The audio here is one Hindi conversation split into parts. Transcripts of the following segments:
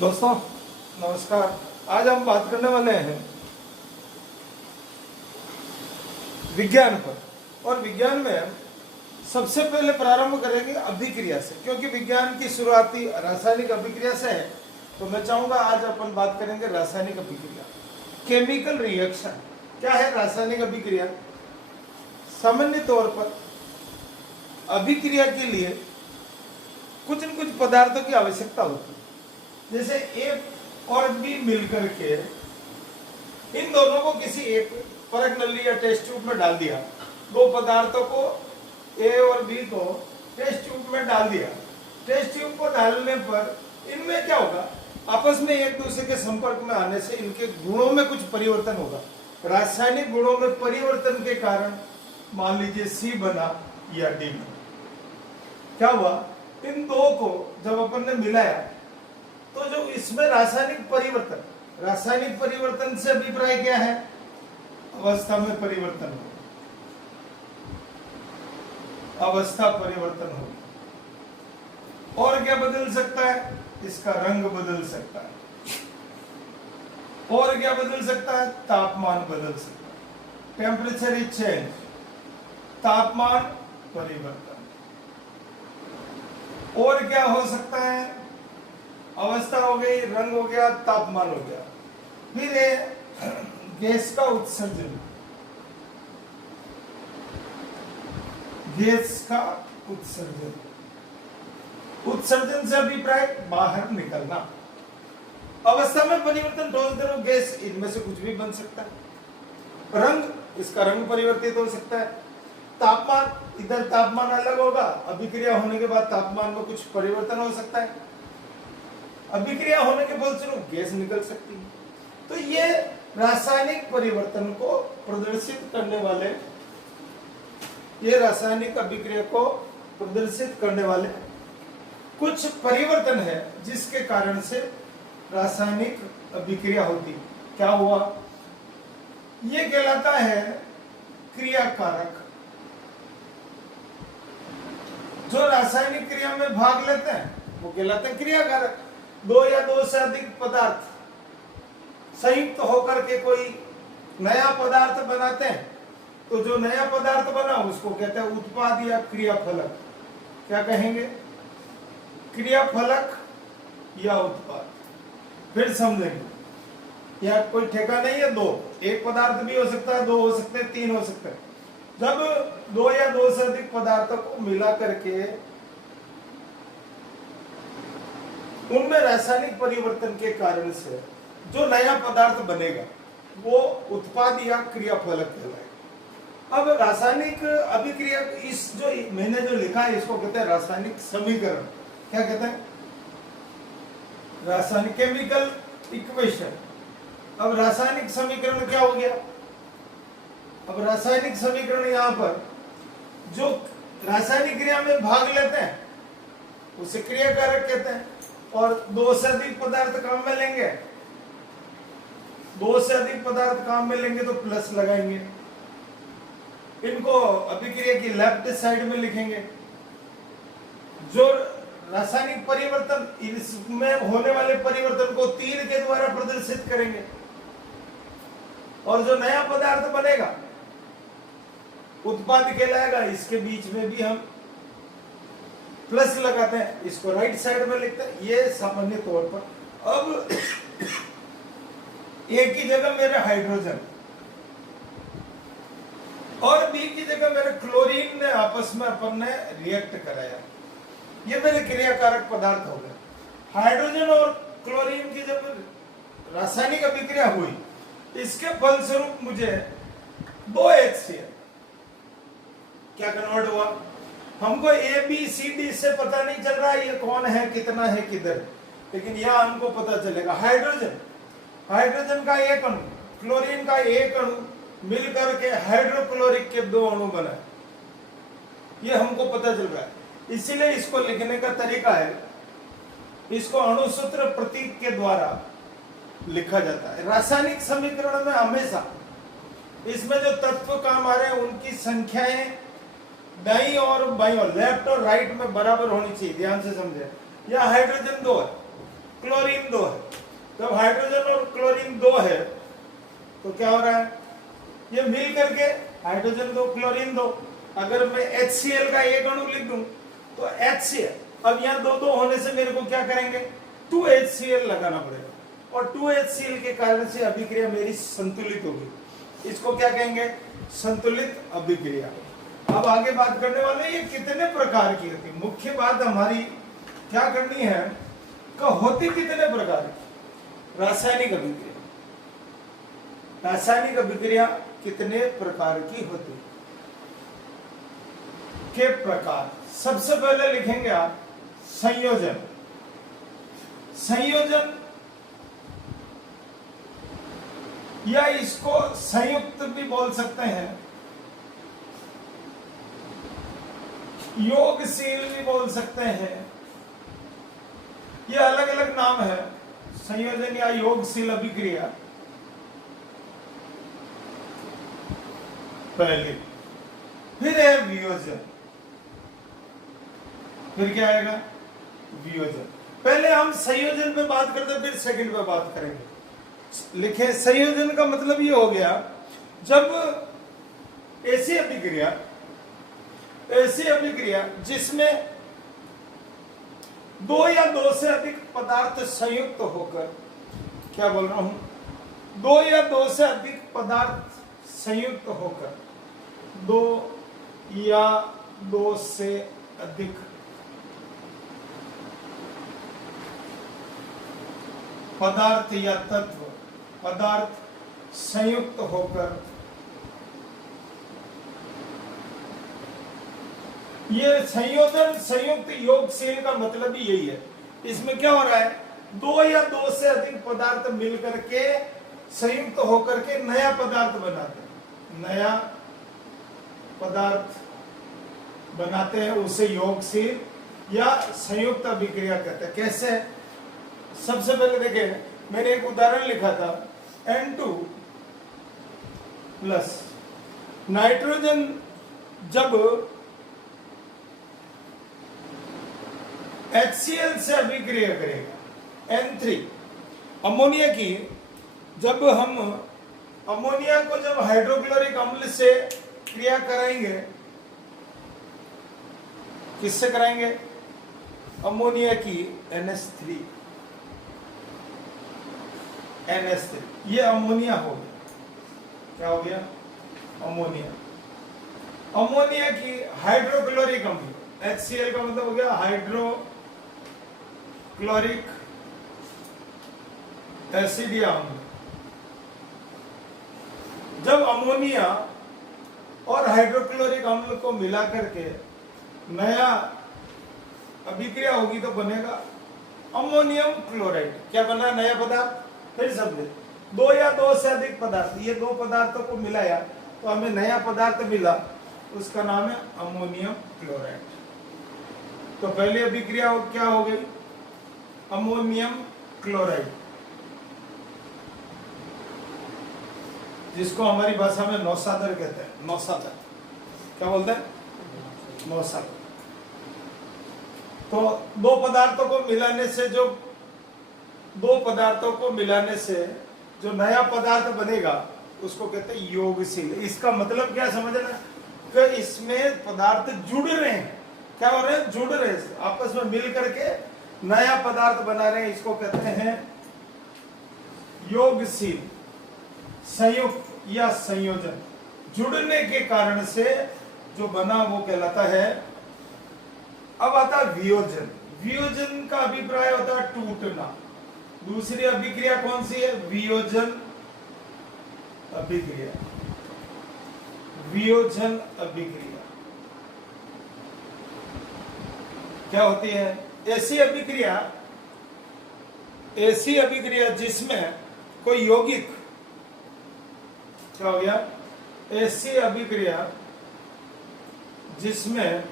दोस्तों नमस्कार। आज हम बात करने वाले हैं विज्ञान पर। और विज्ञान में सबसे पहले प्रारंभ करेंगे अभिक्रिया से, क्योंकि विज्ञान की शुरुआती रासायनिक अभिक्रिया से है। तो मैं चाहूंगा आज अपन बात करेंगे रासायनिक अभिक्रिया, केमिकल रिएक्शन। क्या है रासायनिक अभिक्रिया? सामान्य तौर पर अभिक्रिया के लिए कुछ न कुछ पदार्थों की आवश्यकता होती है। जैसे ए और बी मिलकर के इन दोनों को किसी एक परख नली या टेस्ट ट्यूब में डाल दिया। दो पदार्थों को ए और बी को टेस्ट ट्यूब में डाल दिया। टेस्ट ट्यूब को डालने पर इनमें क्या होगा? आपस में एक दूसरे के संपर्क में आने से इनके गुणों में कुछ परिवर्तन होगा। रासायनिक गुणों में परिवर्तन के कारण मान लीजिए सी बना या डी बना। क्या हुआ? इन दो को जब अपन ने मिलाया तो जो इसमें रासायनिक परिवर्तन से अभिप्राय क्या है? अवस्था में परिवर्तन हो, अवस्था परिवर्तन हो। और क्या बदल सकता है? इसका रंग बदल सकता है। और क्या बदल सकता है? तापमान बदल सकता है। टेम्परेचर इज चेंज, तापमान परिवर्तन। और क्या हो सकता है? अवस्था हो गई, रंग हो गया, तापमान हो गया। फिर गैस का उत्सर्जन, गैस का उत्सर्जन, उत्सर्जन से अभिप्राय बाहर निकलना। अवस्था में परिवर्तन, ठोस द्रव गैस, इनमें से कुछ भी बन सकता है। रंग, इसका रंग परिवर्तित हो सकता है। तापमान, इधर तापमान अलग होगा, अभिक्रिया होने के बाद तापमान में कुछ परिवर्तन हो सकता है। अभिक्रिया होने के फलस्वरूप गैस निकल सकती है। तो ये रासायनिक परिवर्तन को प्रदर्शित करने वाले, ये रासायनिक अभिक्रिया को प्रदर्शित करने वाले कुछ परिवर्तन है जिसके कारण से रासायनिक अभिक्रिया होती है। क्या हुआ? ये कहलाता है क्रियाकारक। जो रासायनिक क्रिया में भाग लेते हैं वो कहलाते हैं क्रियाकारक। दो या दो से अधिक पदार्थ संयुक्त होकर के कोई नया पदार्थ बनाते हैं, तो जो नया पदार्थ बना उसको कहते हैं उत्पाद या क्रियाफलक। क्या कहेंगे? क्रियाफलक या उत्पाद। फिर समझेंगे। या कोई ठेका नहीं है, दो, एक पदार्थ भी हो सकता है, दो हो सकते हैं, तीन हो सकते हैं। जब दो या दो से अधिक पदार्थों को मिला करके उनमें रासायनिक परिवर्तन के कारण से जो नया पदार्थ बनेगा वो उत्पाद या क्रियाफलक कहलाएगा। अब रासायनिक अभिक्रिया, इस जो मैंने जो लिखा है इसको कहते हैं रासायनिक समीकरण। क्या कहते हैं? रासायनिक केमिकल इक्वेशन। अब रासायनिक समीकरण क्या हो गया? अब रासायनिक समीकरण यहां पर जो रासायनिक क्रिया में भाग लेते हैं उसे क्रियाकारक कहते हैं। और दो से अधिक पदार्थ काम में लेंगे, दो से अधिक पदार्थ काम में लेंगे तो प्लस लगाएंगे। इनको अभिक्रिया की लेफ्ट साइड में लिखेंगे। जो रासायनिक परिवर्तन, इसमें होने वाले परिवर्तन को तीर के द्वारा प्रदर्शित करेंगे। और जो नया पदार्थ बनेगा उत्पाद कहलाएगा। इसके बीच में भी हम प्लस लगाते हैं, इसको राइट साइड में लिखते हैं। ये सामान्य तौर पर। अब ए की जगह मेरे हाइड्रोजन और बी की जगह मेरे क्लोरीन ने आपस में अपन ने रिएक्ट कराया। ये मेरे क्रियाकारक पदार्थ हो गए। हाइड्रोजन और क्लोरीन की जब रासायनिक अभिक्रिया हुई, इसके फलस्वरूप मुझे दो HCl क्या कन्वर्ट हुआ। हमको ए बी सी डी से पता नहीं चल रहा है ये कौन है, कितना है, किधर, लेकिन यहां हमको पता चलेगा। हाइड्रोजन का एक अणु, क्लोरीन का एक अणु मिलकर के हाइड्रोक्लोरिक के दो अणु बनाए, ये हमको पता चल रहा है। इसीलिए इसको लिखने का तरीका है, इसको अणुसूत्र प्रतीक के द्वारा लिखा जाता है। रासायनिक समीकरण में हमेशा इसमें जो तत्व काम आ रहे हैं उनकी संख्याएं दाईं और बाईं और लेफ्ट और राइट में बराबर होनी चाहिए। ध्यान से समझे। यह हाइड्रोजन 2 है, क्लोरीन 2 है। जब हाइड्रोजन और क्लोरीन 2 है तो क्या हो रहा है, ये मिल करके हाइड्रोजन 2 क्लोरीन 2, अगर मैं HCl का एक अणु लिख दूं तो HCl, अब यहाँ 2 होने से मेरे को क्या करेंगे 2HCl लगाना पड़ेगा, और 2HCl के कारण से अभिक्रिया मेरी संतुलित होगी। इसको क्या कहेंगे, संतुलित अभिक्रिया। अब आगे बात करने वाले ये कितने प्रकार की होती है। मुख्य बात हमारी क्या करनी है कि होती कितने प्रकार की रासायनिक अभिक्रिया, रासायनिक अभिक्रिया कितने प्रकार की होती के प्रकार। सबसे पहले लिखेंगे आप संयोजन। संयोजन या इसको संयुक्त भी बोल सकते हैं, योगशील भी बोल सकते हैं, ये अलग अलग नाम है, संयोजन या योगशील अभिक्रिया। पहले फिर है वियोजन, फिर क्या आएगा वियोजन। पहले हम संयोजन पे बात करते हैं, फिर सेकंड पे बात करेंगे। लिखे संयोजन का मतलब ये हो गया जब ऐसी अभिक्रिया जिसमें 2 या 2 से अधिक पदार्थ संयुक्त होकर, क्या बोल रहा हूं, 2 या 2 से अधिक पदार्थ संयुक्त होकर, 2 या 2 से अधिक पदार्थ या तत्व पदार्थ संयुक्त होकर, ये संयोजन संयुक्त योगशील का मतलब ही यही है। इसमें क्या हो रहा है, 2 या 2 से अधिक पदार्थ मिलकर के संयुक्त होकर के नया पदार्थ बनाते हैं, नया पदार्थ बनाते हैं, उसे योगशील या संयुक्त अभिक्रिया कहते हैं। कैसे, सबसे पहले देखें, मैंने एक उदाहरण लिखा था, N2 प्लस नाइट्रोजन जब HCl से अभिक्रिया करेगा, N3 अमोनिया की, जब हम अमोनिया को जब हाइड्रोक्लोरिक अम्ल से क्रिया कराएंगे, किससे कराएंगे, अमोनिया की NH3, ये अमोनिया हो गया, क्या हो गया अमोनिया। अमोनिया की हाइड्रोक्लोरिक अम्ल, HCl का मतलब हो गया हाइड्रोक्लोरिक एसिड या अम्ल। जब अमोनिया और हाइड्रोक्लोरिक अम्ल को मिला करके नया अभिक्रिया होगी तो बनेगा अमोनियम क्लोराइड। क्या बना नया पदार्थ, फिर समझे, 2 या 2 से अधिक पदार्थ, ये 2 पदार्थों को मिलाया तो हमें नया पदार्थ मिला, उसका नाम है अमोनियम क्लोराइड। तो पहली अभिक्रिया क्या हो गई, अमोनियम क्लोराइड, जिसको हमारी भाषा में नौसादर कहते हैं, नौसादर, क्या बोलते हैं, नौसादर। तो 2 पदार्थों को मिलाने से जो नया पदार्थ बनेगा उसको कहते हैं योगशील। इसका मतलब क्या समझना, कि इसमें पदार्थ जुड़ रहे हैं, क्या हो रहे हैं, जुड़ रहे हैं, आपस में मिल करके नया पदार्थ बना रहे हैं, इसको कहते हैं योगशील, संयुक्त या संयोजन। जुड़ने के कारण से जो बना वो कहलाता है। अब आता है वियोजन। वियोजन का अभिप्राय होता है टूटना। दूसरी अभिक्रिया कौन सी है, वियोजन अभिक्रिया। वियोजन अभिक्रिया क्या होती है, ऐसी अभिक्रिया जिसमें कोई यौगिक, क्या हो गया, ऐसी अभिक्रिया जिसमें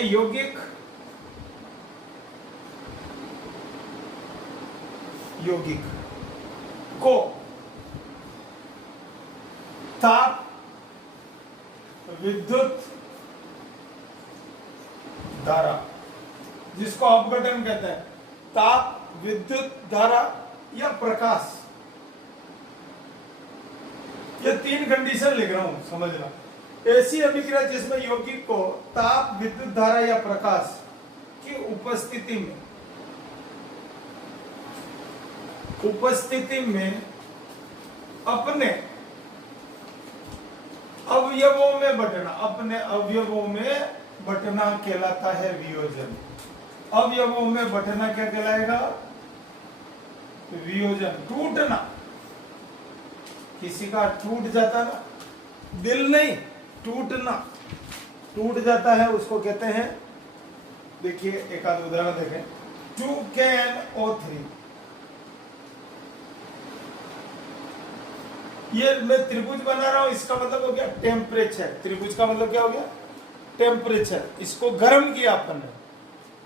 यौगिक को ताप, विद्युत धारा, जिसको अपघटन कहते हैं, ताप, विद्युत धारा या प्रकाश। ये 3 कंडीशन लिख रहा हूं, समझना। ऐसी अभिक्रिया जिसमें यौगिक को ताप, विद्युत धारा या प्रकाश की उपस्थिति में अपने अवयवों में बंटना कहलाता है वियोजन। अवयवों में बंटना क्या कहलाएगा? वियोजन। टूटना, किसी का टूट जाता ना, दिल नहीं, टूटना, टूट जाता है, उसको कहते हैं, देखिए एक आध उदाहरण देखें, 2KnO3। ये मैं त्रिभुज बना रहा हूं, इसका मतलब हो गया टेम्परेचर। त्रिभुज का मतलब क्या हो गया? टेम्परेचर। इसको गर्म किया अपन ने,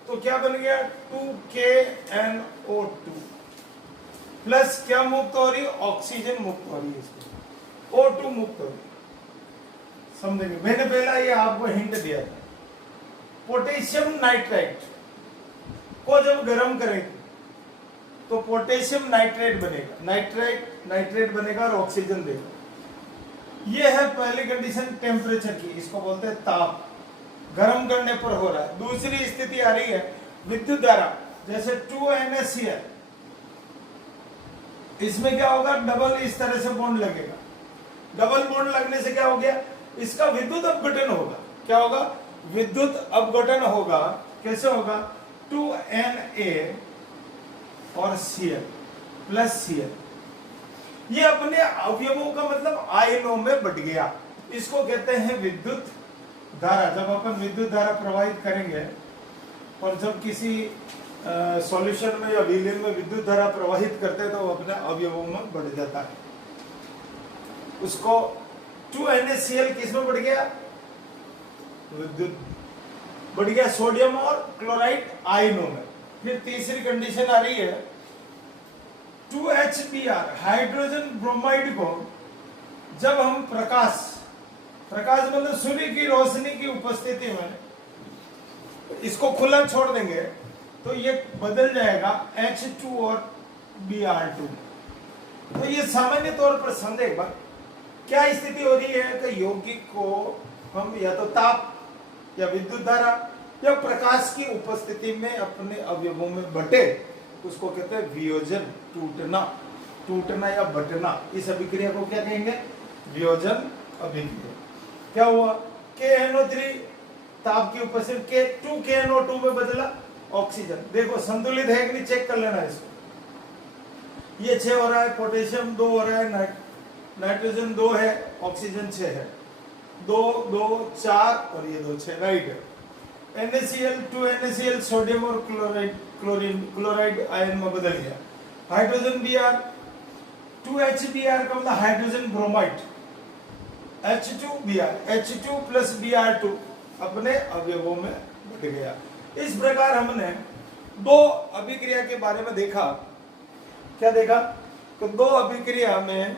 तो क्या बन गया? 2KnO2 प्लस क्या मुक्त हो रही? ऑक्सीजन मुक्त हो रही है, इसको O2 मुक्त हो रही है। समझेंगे? मैंने पहला ये आपको हिंट दिया था। पोटेशियम नाइट्राइट को जब गर्म करेंगे तो पोटेशियम नाइट्रेट बनेगा, नाइट्रेट बनेगा और ऑक्सीजन देगा। ये है पहली कंडीशन टेम्परेचर की, इसको बोलते हैं ताप, गर्म करने पर हो रहा है। दूसरी स्थिति आ रही है विद्युत धारा, जैसे 2NaCl, इसमें क्या होगा? डबल इस तरह से बॉन्ड लगेगा। डबल बॉन्ड लगने से क्या हो गया? इसका विद्युत अपघटन होगा। क्या होगा? विद्युत अपघटन होगा। कैसे होगा? 2Na और Cl प्लस Cl, ये अपने अवयवों का मतलब आयनों में बट गया। इसको कहते हैं विद्युत धारा। जब अपन विद्युत धारा प्रवाहित करेंगे और जब किसी सॉल्यूशन में या विलयन में विद्युत धारा प्रवाहित करते हैं तो वो अपने अवयवों में बढ़ जाता है। उसको 2NaCl किस में बढ़ गया? विद्युत बढ़ गया, सोडियम और क्लोराइड आयनों में। फिर तीसरी कंडीशन आ रही है 2HBr, हाइड्रोजन ब्रोमाइड को जब हम प्रकाश मतलब सूर्य की रोशनी की उपस्थिति में इसको खुला छोड़ देंगे तो ये बदल जाएगा H2 और Br2। तो ये सामान्य तौर पर संदेह बात क्या स्थिति हो रही है कि यौगिक को हम या तो ताप या विद्युत धारा या प्रकाश की उपस्थिति में अपने अवयवों में बटे, उसको कहते हैं वियोजन, टूटना या बटना। इस अभिक्रिया को क्या कहेंगे? वियोजन अभिक्रिया। क्या हुआ? KNO3 ताप की उपस्थिति के 2KNO2 में बदला ऑक्सीजन। देखो संतुलित है कि नहीं, चेक कर लेना इसको। ये 6 हो रहा है, पोटेशियम 2 हो रहा है, नाइट्रोजन 2 है, ऑक्सीजन 6 है, 2 2 4 और ये 2 6, राइट है। NaCl 2NaCl सोडियम और क्लोराइड आयन में बदल गया। हाइड्रोजन Br 2HBr का मतलब hydrogen bromide, H2Br, H2 plus Br2 अपने अवयवों में बढ़ गया। इस प्रकार हमने 2 अभिक्रिया के बारे में देखा। क्या देखा? तो 2 अभिक्रिया में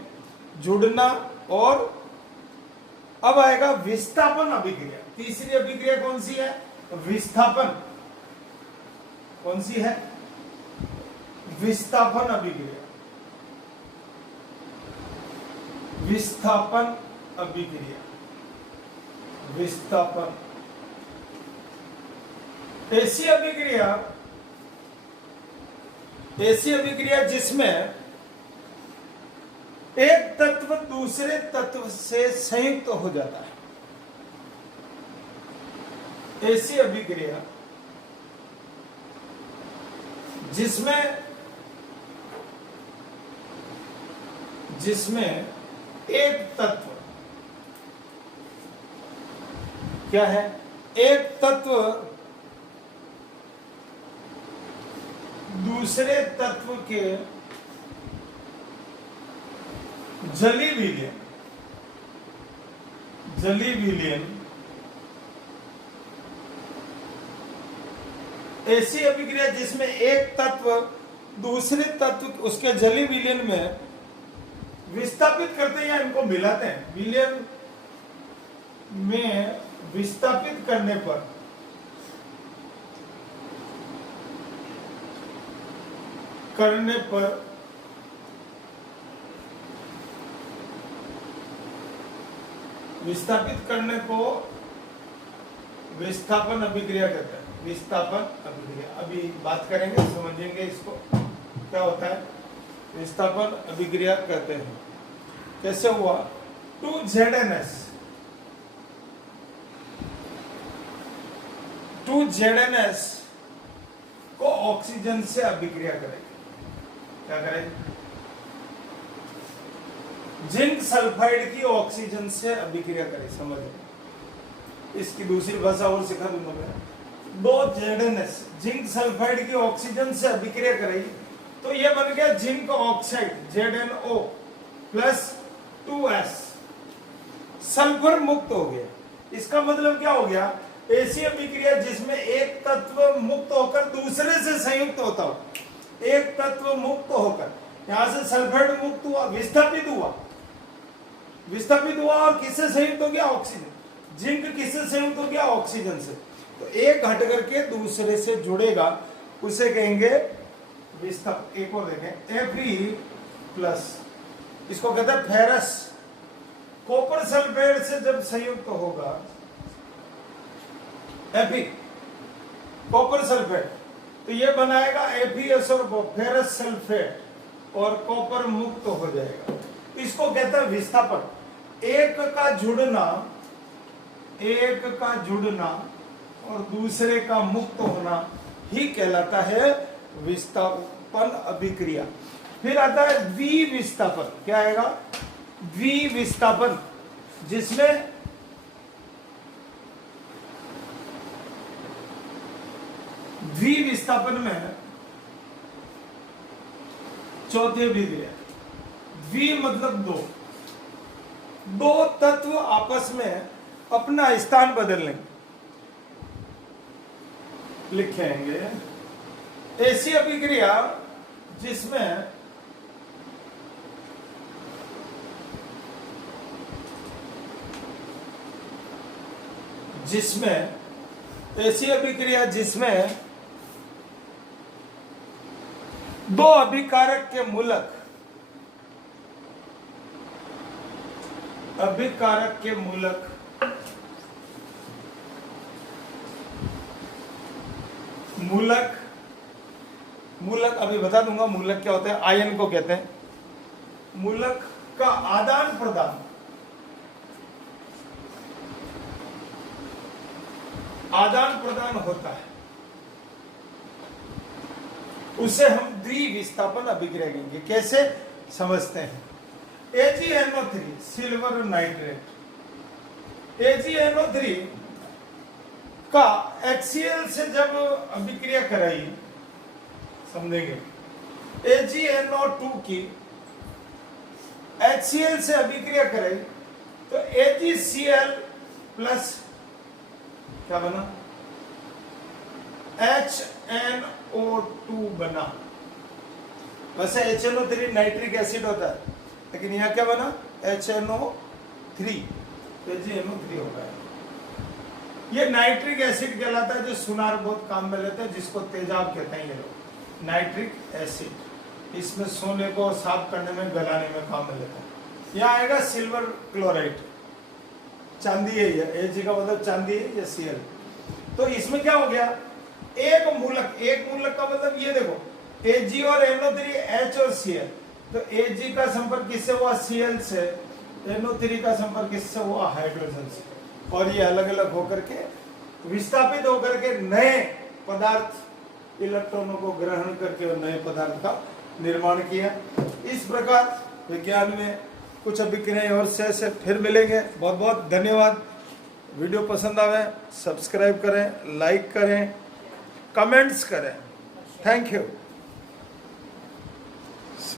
जुड़ना और अब आएगा विस्थापन अभिक्रिया। तीसरी अभिक्रिया कौन सी है? विस्थापन। कौन सी है? विस्थापन अभिक्रिया। विस्थापन अभिक्रिया, विस्थापन। ऐसी अभिक्रिया जिसमें एक तत्व दूसरे तत्व से संयुक्त हो जाता है। ऐसी अभिक्रिया जिसमें एक तत्व क्या है? एक तत्व दूसरे तत्व के जली विलयन ऐसी अभिक्रिया जिसमें एक तत्व दूसरे तत्व उसके जली विलयन में विस्थापित करते हैं या इनको मिलाते हैं। विलयन में विस्थापित करने पर करने पर विस्थापित करने को विस्थापन अभिक्रिया कहते हैं। विस्थापन अभिक्रिया अभी बात करेंगे, समझेंगे इसको क्या होता है। विस्थापन अभिक्रिया कहते हैं। कैसे हुआ? 2ZNS को ऑक्सीजन से अभिक्रिया करेगी। क्या करेगी? जिंक सल्फाइड की ऑक्सीजन से अभिक्रिया करेगी। समझ लो, इसकी दूसरी भाषा और सिखा दूंगा मैं। 2ZNS जिंक सल्फाइड की ऑक्सीजन से अभिक्रिया करेगी तो ये बन गया zinc oxide ZnO plus 2S, sulphur मुक्त हो गया। इसका मतलब क्या हो गया? ऐसी अभिक्रिया जिसमें एक तत्व मुक्त होकर दूसरे से संयुक्त होता हो। एक तत्व मुक्त होकर यहां से सल्फाइड मुक्त हुआ, विस्थापित हुआ और किससे संयुक्त हो गया? ऑक्सीजन। जिंक किससे संयुक्त हो गया? ऑक्सीजन से। तो एक हट करके दूसरे से जुड़ेगा, उसे कहेंगे विस्थापन। एक और देखें, Fe+, इसको कहते हैं फेरस। कॉपर सल्फेट से जब संयुक्त होगा Fe, कॉपर सल्फेट, तो ये बनाएगा FeS और फेरस सल्फेट और कॉपर मुक्त हो जाएगा। इसको कहते हैं विस्थापन। एक का जुड़ना और दूसरे का मुक्त होना ही कहलाता है विस्थापन अभिक्रिया। फिर आता है द्विविस्थापन। क्या आएगा? द्विविस्थापन, जिसमें द्विविस्थापन में चौथी अभिक्रिया। द्वि मतलब दो तत्व आपस में अपना स्थान बदल लेंगे। लिखेंगे ऐसी अभिक्रिया जिसमें ऐसी अभिक्रिया जिसमें दो अभिकारक के मूलक मूलक अभी बता दूंगा मूलक क्या होता है। आयन को कहते हैं। मूलक का आदान प्रदान होता है, उसे हम द्विविस्थापन अभिक्रिया कहेंगे। कैसे समझते हैं? AgNO3 सिल्वर नाइट्रेट, AgNO3 का HCl से जब अभिक्रिया कराई, समझेंगे। AgNO2 की HCl से अभिक्रिया कराई तो AgCl प्लस क्या बना? HNO2 बना। वैसे HNO3 नाइट्रिक एसिड होता है, लेकिन यहां क्या बना? HNO3, AgNO3 हो गया। ये नाइट्रिक एसिड कहलाता है, जो सुनार बहुत काम में लेते हैं, जिसको तेजाब कहते हैं ये लोग। नाइट्रिक एसिड इसमें सोने को साफ करने में, गलाने में काम में लेता है। यहाँ आएगा सिल्वर क्लोराइड, चांदी है ये। Ag का मतलब चांदी है, ये Cl। तो इसमें क्या हो गया? एक मूलक का मतलब ये देखो, Ag और NO3, H और Cl। तो Ag का संपर्क किससे हुआ? Cl से। NO3 का संपर्क किससे हुआ? हाइड्रोजन से। और ये अलग अलग होकर के विस्थापित होकर के नए पदार्थ, इलेक्ट्रॉनों को ग्रहण करके नए पदार्थ का निर्माण किया। इस प्रकार विज्ञान में कुछ अभिक्रियाएं और से फिर मिलेंगे। बहुत बहुत धन्यवाद। वीडियो पसंद आवे सब्सक्राइब करें, लाइक करें, कमेंट्स करें। Thank you.